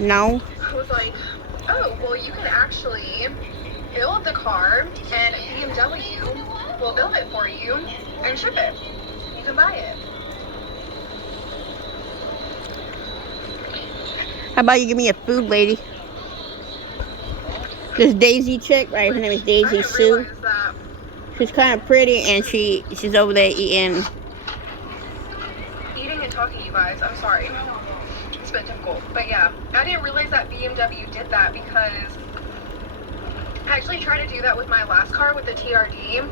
No. I was like, oh, well, you can actually build the car and BMW will build it for you and ship it. You can buy it. How about you give me a food, lady? This Daisy chick, right? Her name is Daisy Sue. That. She's kind of pretty, and she's over there eating And talking, you guys. I'm sorry. It's been difficult, but yeah, I didn't realize that BMW did that because I actually tried to do that with my last car with the TRD.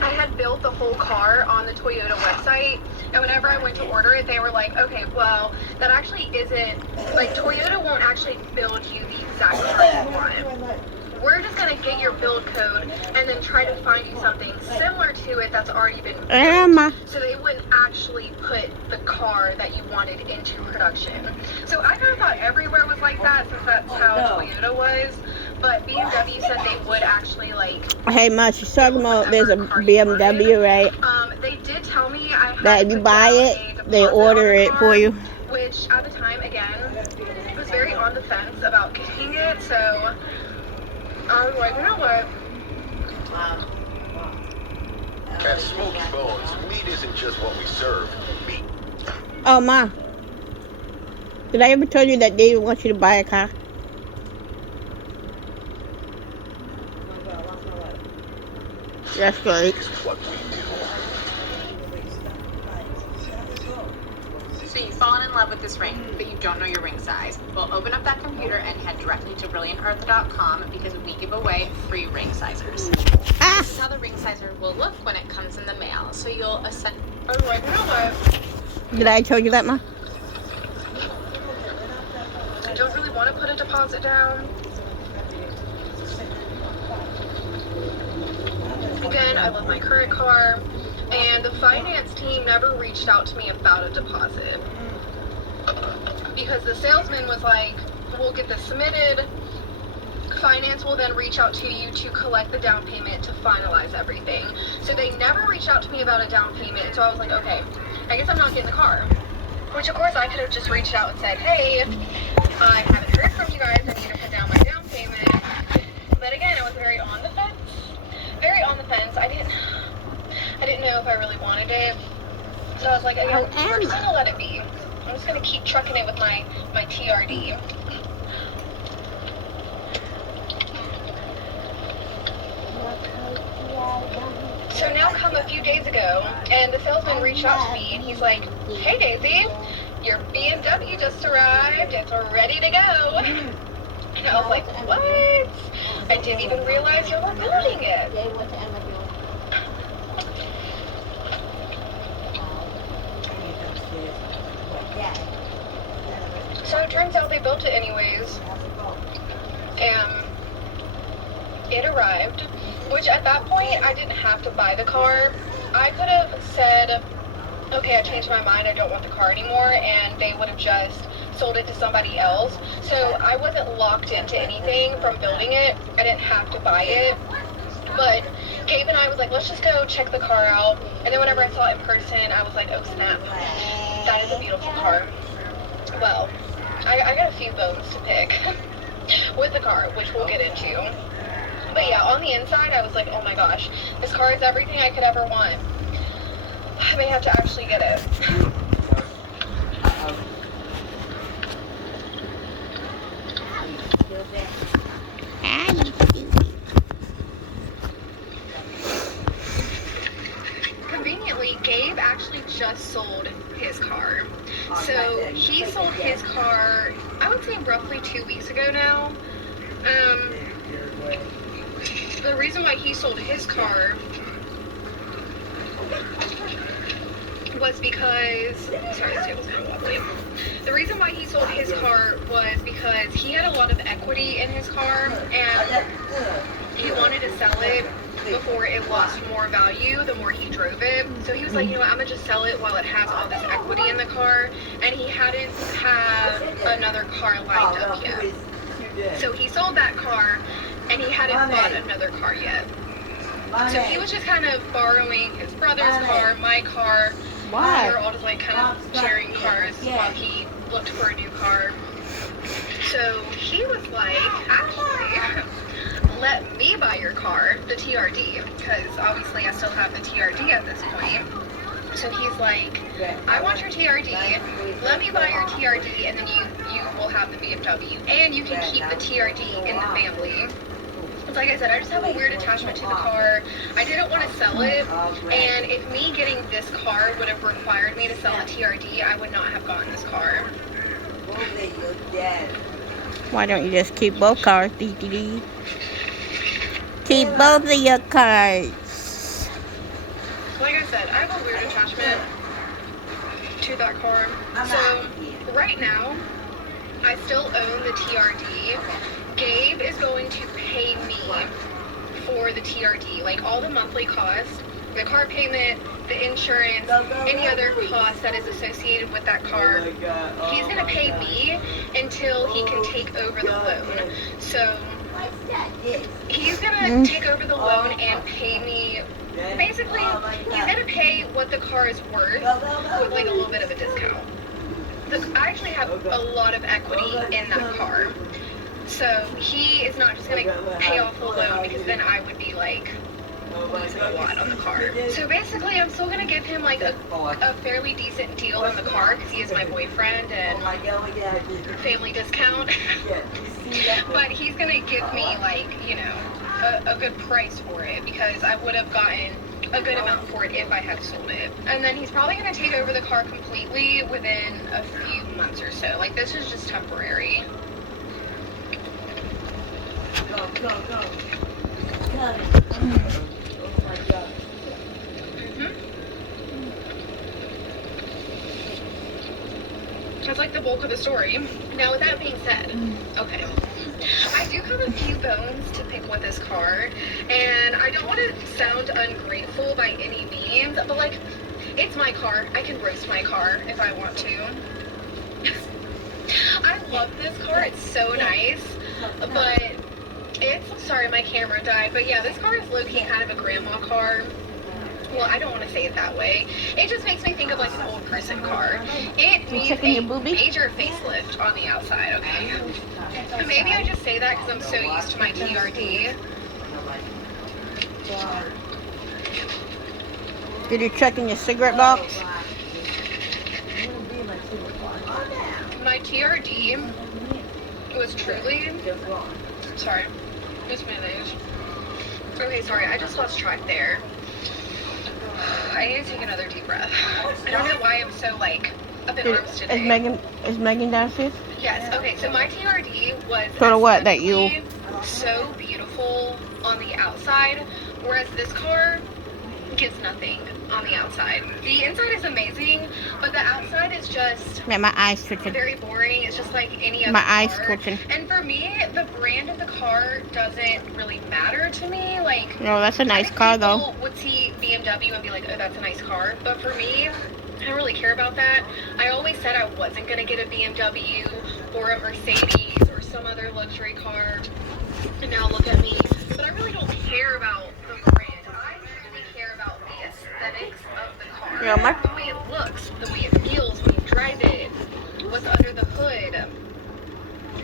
I had built the whole car on the Toyota website, and whenever I went to order it, they were like, okay, well, that actually isn't, like, Toyota won't actually build you the exact car you want. We're just going to get your build code and then try to find you something similar to it that's already been built. So they wouldn't actually put the car that you wanted into production. So I kind of thought everywhere was like that since that's how Toyota was. But BMW said they would actually, like... Hey, Ma, she's talking about there's a BMW, right? They did tell me I had that if you buy it, they order it for you. Which, at the time, again, was very on the fence about getting it, so... I was like, you know what? At Smoky Bones, meat isn't just what we serve. Meat. Oh, Ma. Did I ever tell you that David wants you to buy a car? That's great. So you've fallen in love with this ring, but you don't know your ring size. Well, open up that computer and head directly to BrilliantEarth.com because we give away free ring sizers. This is how the ring sizer will look when it comes in the mail. So you'll ascend. I was like, you know what? Did I tell you that, Ma? I don't really want to put a deposit down. Again, I love my current car. And the finance team never reached out to me about a deposit. Because the salesman was like, we'll get this submitted. Finance will then reach out to you to collect the down payment to finalize everything. So they never reached out to me about a down payment. So I was like, okay, I guess I'm not getting the car. Which of course I could have just reached out and said, hey, I haven't heard from you guys. I need to put down my down payment. But again, I was very on the fence. Very on the fence. I didn't know if I really wanted it. So I was like, again, we're just gonna let it be. I'm just gonna keep trucking it with my TRD. So now come a few days ago, and the salesman reached out to me, and he's like, hey Daisy, your BMW just arrived. It's ready to go. And I was like, what? I didn't even realize you were building it. So it turns out they built it anyways. And it arrived, which at that point I didn't have to buy the car. I could have said, okay, I changed my mind, I don't want the car anymore, and they would have just sold it to somebody else. So I wasn't locked into anything from building it. I didn't have to buy it. But Gabe and I was like, let's just go check the car out. And then whenever I saw it in person, I was like, oh snap, that is a beautiful car. Well, I got a few bones to pick with the car, which we'll get into. But yeah, on the inside, I was like, oh my gosh, this car is everything I could ever want. I may have to actually get it. Conveniently, Gabe actually just sold his car. So he sold his car, I would say roughly 2 weeks ago now. The reason why he sold his car was because, sorry, this table's kind of wobbly. The reason why he sold his car was because he had a lot of equity in his car and he wanted to sell it before it lost more value the more he drove it. So he was like, you know what, I'm gonna just sell it while it has all this equity in the car, and he hadn't had another car lined up yet. So he sold that car and he hadn't bought another car yet. So he was just kind of borrowing his brother's car, my car. We were all just like kind of sharing cars while he looked for a new car. So he was like, actually, let me buy your car, the TRD, because obviously I still have the TRD at this point. So he's like, I want your TRD, let me buy your TRD, and then you will have the BMW, and you can keep the TRD in the family. Like I said, I just have a weird attachment to the car. I didn't want to sell it, and if me getting this car would have required me to sell the TRD, I would not have gotten this car. Why don't you just keep both cars, DTD? Keep both of your cars. Like I said, I have a weird attachment to that car. So right now, I still own the TRD. Gabe is going to pay me for the TRD, like all the monthly costs, the car payment, the insurance, any other cost that is associated with that car. He's going to pay me until he can take over the loan. So he's going to take over the loan and pay me. Basically, he's going to pay what the car is worth with like a little bit of a discount. I actually have a lot of equity in that car. So he is not just going to pay off the loan, because then I would be like losing a lot on the car. So basically, I'm still going to give him like a fairly decent deal on the car, because he is my boyfriend and family discount. But he's going to give me like, you know, a good price for it, because I would have gotten a good amount for it if I had sold it. And then he's probably going to take over the car completely within a few months or so. Like, this is just temporary. Go. That's like the bulk of the story. Now, with that being said, okay, I do have a few bones to pick with this car, and I don't want to sound ungrateful by any means, but like, it's my car. I can roast my car if I want to. I love this car. It's so nice, but it's, sorry, my camera died, but yeah, this car is low-key kind of a grandma car. Well, I don't want to say it that way. It just makes me think of like an old person car. It needs a major facelift on the outside, okay? Maybe I just say that because I'm so used to my TRD. Did you check in your cigarette box? My TRD was truly, sorry, just mayonnaise. Okay, sorry, I just lost track there. I need to take another deep breath. I don't know why I'm so like up in arms today. Is Megan downstairs? Yes. Okay. So my TRD was Sort of what that you? So beautiful on the outside, whereas this car gives nothing on the outside. The inside is amazing, but the outside is just Yeah, my eyes twitching. very boring. It's just like any other My car. eyes twitching. And for me, the brand of the car doesn't really matter to me. Like, No, that's a nice car though. People would see BMW and be like, oh, that's a nice car. But for me, I don't really care about that. I always said I wasn't going to get a BMW or a Mercedes or some other luxury car. And now look at me. But I really don't care about the brand. I really care about the aesthetics of the car. Yeah, the way it looks, the way it feels when you drive it, what's under the hood.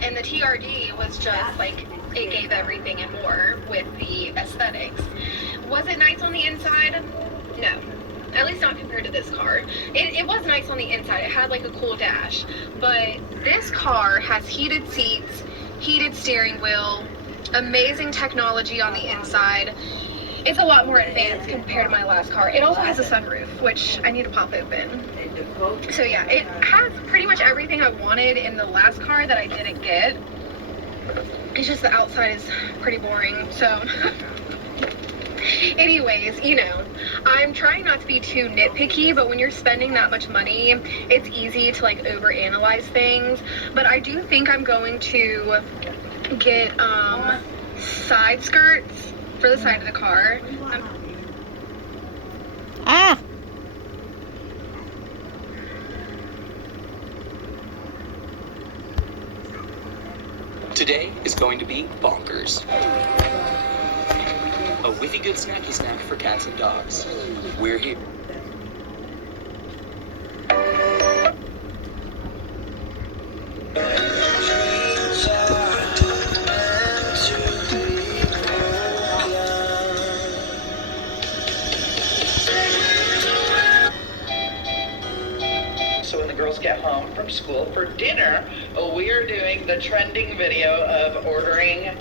And the TRD was just like, it gave everything and more with the aesthetics. Was it nice on the inside? No. At least not compared to this car. It was nice on the inside. It had like a cool dash. But this car has heated seats, heated steering wheel, amazing technology on the inside. It's a lot more advanced compared to my last car. It also has a sunroof, which I need to pop open. So yeah, it has pretty much everything I wanted in the last car that I didn't get. It's just the outside is pretty boring, so... Anyways, you know, I'm trying not to be too nitpicky, but when you're spending that much money, it's easy to like overanalyze things. But I do think I'm going to get side skirts for the side of the car. Ah! Today is going to be bonkers. A whiffy good snacky snack for cats and dogs. We're here. from school for dinner, we are doing the trending video of ordering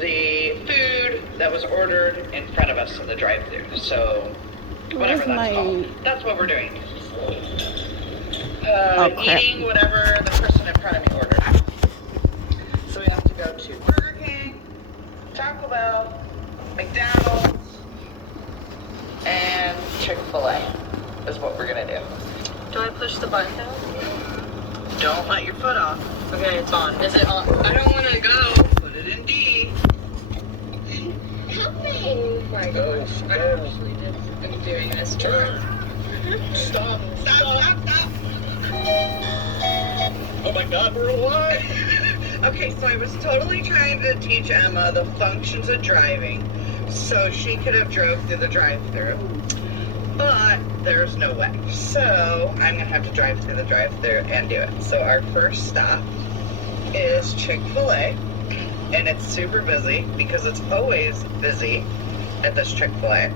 the food that was ordered in front of us in the drive-thru. So, whatever Where's that's my- called. That's what we're doing. Oh, crap. Eating whatever the person in front of me ordered. So we have to go to Burger King, Taco Bell, McDonald's, and Chick-fil-A is what we're gonna do. Do I push the button down? Don't let your foot off. Okay, it's on. Is it on? I don't want to go. Put it in D. Oh my gosh. I actually am doing this. Stop. Stop. Oh my God, we're alive. Okay, so I was totally trying to teach Emma the functions of driving so she could have drove through the drive-thru. But there's no way. So I'm gonna have to drive through the drive-thru and do it. So our first stop is Chick-fil-A, and it's super busy because it's always busy at this Chick-fil-A.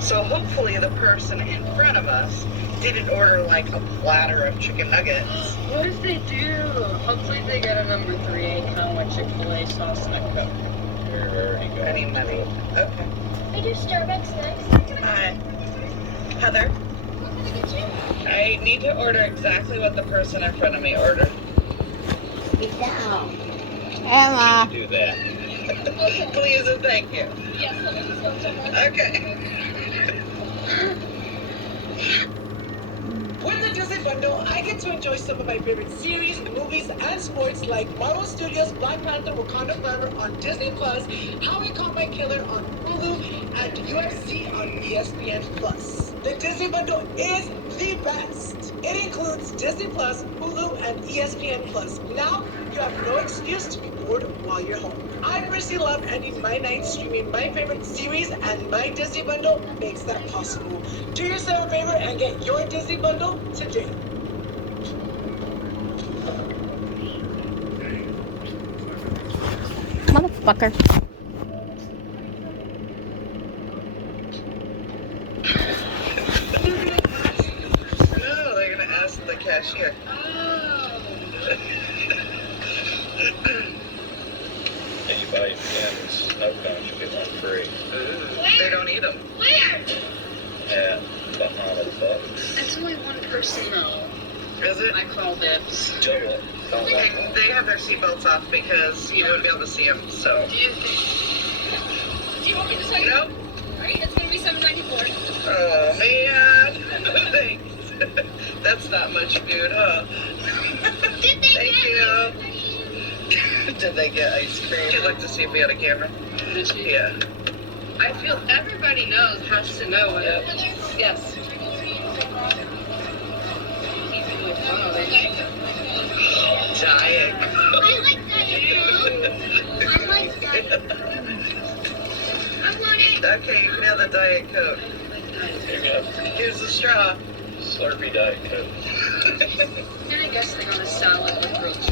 So hopefully the person in front of us didn't order like a platter of chicken nuggets. What if they do? Hopefully they get a number 3 and come with Chick-fil-A sauce and a Coke. Any money? Okay. We do Starbucks next. Hi. Heather, I need to order exactly what the person in front of me ordered. Emma. Do that. Please and thank you. Yes, let me just go somewhere. Okay. With the Disney Bundle, I get to enjoy some of my favorite series, movies, and sports like Marvel Studios' Black Panther Wakanda Forever on Disney+, How I Caught My Killer on Hulu, and UFC on ESPN+. The Disney Bundle is the best. It includes Disney+, Hulu, and ESPN+. Now, you have no excuse to be bored while you're home. I personally love ending my night streaming my favorite series, and my Disney Bundle makes that possible. Do yourself a favor and get your Disney Bundle today. Motherfucker. No, they're gonna ask the cashier. And you buy Ken's snow cones, you get one free. They don't eat them. Where? At Bahama Bucks. It's only one person though. Is it? I call dibs. Don't They have their seatbelts off because you wouldn't be able to see them, so. Do you Do you want me to tell you? Nope. Alright, it's gonna be $7.94. Oh, man. Thanks. That's not much food, huh? Did they Thank you. Did they get ice cream? She'd like to see if we had a camera. Did she? Yeah. I feel everybody has to know what it is. Yes. Even with one of them. Diet. I like that. I like that. I want it. Okay, you can have the Diet Coke. Here you go. Here's the straw. Slurpee Diet Coke. I'm gonna guess they got a salad with grilled